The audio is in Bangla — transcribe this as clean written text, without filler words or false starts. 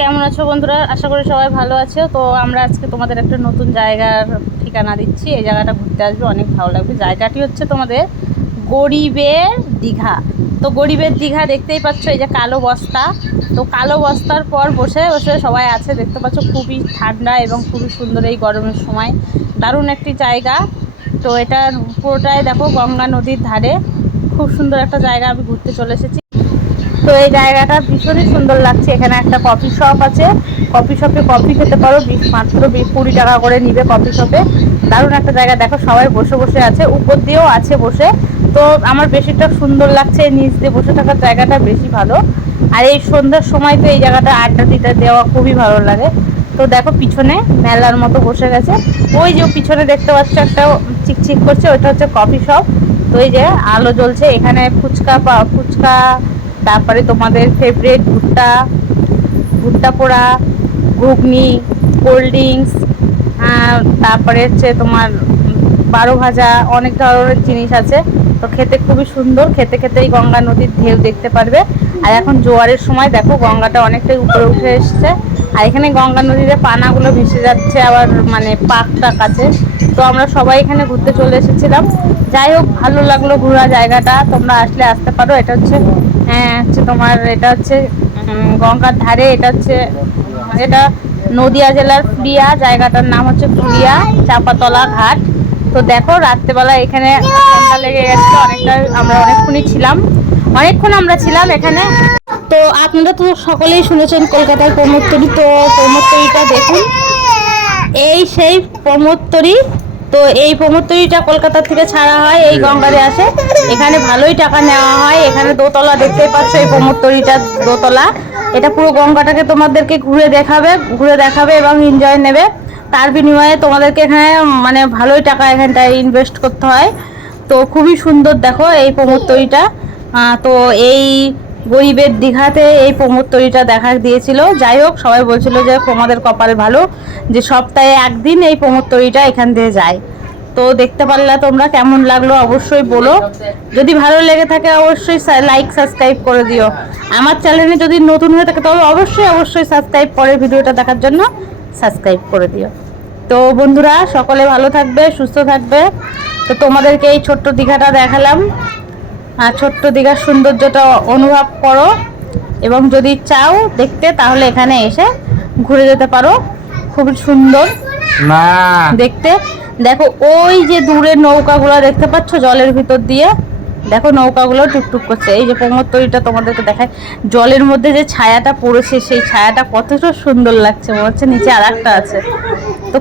কেমন আছো বন্ধুরা? আশা করি সবাই ভালো আছো। তো আমরা আজকে তোমাদের একটা নতুন জায়গার ঠিকানা দিচ্ছি। এই জায়গাটা ঘুরতে আসবে, অনেক ভালো লাগবে। জায়গাটি হচ্ছে তোমাদের গরিবের দীঘা। তো গরিবের দীঘা দেখতেই পাচ্ছ, এই যে কালো বস্তা। তো কালো বস্তার পর বসে বসে সবাই আছে, দেখতে পাচ্ছ। খুবই ঠান্ডা এবং খুবই সুন্দর এই গরমের সময়, দারুণ একটি জায়গা। তো এটা পুরোটাই দেখো গঙ্গা নদীর ধারে, খুব সুন্দর একটা জায়গা। আমি ঘুরতে চলে এসেছি। তো এই জায়গাটা ভীষণই সুন্দর লাগছে। এখানে একটা কফি শপ আছে, কফি শপে কফি খেতে পারো। মাত্র 20-20 টাকা করে নিবে কফি শপে। দারুণ একটা জায়গা, দেখো সবাই বসে বসে আছে, উপর দিয়েও আছে বসে। তো আমার বেশিটা সুন্দর লাগছে, নিচ দিয়ে বসে থাকার জায়গাটা বেশি ভালো। আর এই সন্ধ্যার সময় তো এই জায়গাটা আড্ডা দিতে দেওয়া খুবই ভালো লাগে। তো দেখো পিছনে মেলার মতো বসে গেছে। ওই যে পিছনে দেখতে পাচ্ছ একটা চিকচিক করছে, ওইটা হচ্ছে কফি শপ। তো এই যে আলো জ্বলছে, এখানে ফুচকা ফুচকা, তারপরে তোমাদের ফেভারিট ভুট্টা, ভুট্টা পোড়া, ঘুগনি, কোল্ড ড্রিঙ্কস, তারপরে হচ্ছে তোমার 12 ভাজা, অনেক ধরনের জিনিস আছে। তো খেতে খুবই সুন্দর, খেতে খেতেই গঙ্গা নদীর ঢেউ দেখতে পারবে। আর এখন জোয়ারের সময় দেখো গঙ্গাটা অনেকটাই উপরে উঠে এসছে। আর এখানে গঙ্গা নদীতে পানাগুলো ভেসে যাচ্ছে, আবার মানে পার্কটা কাছে। তো আমরা সবাই এখানে ঘুরতে চলে এসেছিলাম। যাই হোক, ভালো লাগলো ঘোরা জায়গাটা। তোমরা আসলে আসতে পারো। এটা হচ্ছে তোমার, এটা হচ্ছে গঙ্গার ধারে। এটা নদিয়া জেলার ফুলিয়া, জায়গাটার নাম হচ্ছে ফুলিয়া চাপাতলা ঘাট। তো দেখো রাত্রেবেলা এখানে সন্ধ্যা লেগে গেছে অনেকটা, আমরা অনেকক্ষণ আমরা ছিলাম এখানে। তো আপনারা তো সকলেই শুনেছেন কলকাতার প্রমোদতরী। তো প্রমোদতরীটা দেখুন, এই সেই প্রমোদতরী। তো এই প্রমোদতরীটা কলকাতা থেকে ছাড়া হয়, এই গঙ্গারে আসে। এখানে ভালোই টাকা নেওয়া হয়। এখানে দোতলা দেখতেই পাচ্ছ, এই প্রমোদতরীটা দোতলা। এটা পুরো গঙ্গাটাকে তোমাদেরকে ঘুরে দেখাবে এবং এনজয় নেবে। তার বিনিময়ে তোমাদেরকে এখানে মানে ভালোই টাকা এখানটায় ইনভেস্ট করতে হয়। তো খুবই সুন্দর দেখো এই প্রমোদতরীটা। তো এই গরিবের দীঘাতে এই প্রমোদতরীটা দেখা দিয়েছিল। যাই হোক, সবাই বলছিল যে তোমাদের কপাল ভালো যে সপ্তাহে একদিন এই প্রমোদতরীটা এখান দিয়ে যায়। তো দেখতে পারলে তোমরা, কেমন লাগলো অবশ্যই বলো। যদি ভালো লেগে থাকে অবশ্যই লাইক সাবস্ক্রাইব করে দিও। আমার চ্যানেলে যদি নতুন হয়ে থাকে তবে অবশ্যই সাবস্ক্রাইব, পরের ভিডিওটা দেখার জন্য সাবস্ক্রাইব করে দিও। তো বন্ধুরা সকলে ভালো থাকবে, সুস্থ থাকবে। তো তোমাদেরকে এই ছোট্ট দীঘাটা দেখালাম। আর ছোট্ট দীঘার সৌন্দর্যটা অনুভব করো, এবং যদি চাও দেখতে তাহলে এখানে এসে ঘুরে যেতে পারো। খুব সুন্দর না দেখতে। দেখো ওই যে দূরে নৌকাগুলো দেখতে পাচ্ছ জলের ভিতর দিয়ে, দেখো নৌকাগুলো টুকটুক করছে। এই যে প্রমোদতরীটা তোমাদেরকে দেখায়, জলের মধ্যে যে ছায়াটা পড়েছে সেই ছায়াটা কতটা সুন্দর লাগছে, মনে হচ্ছে নিচে আর একটা আছে। তো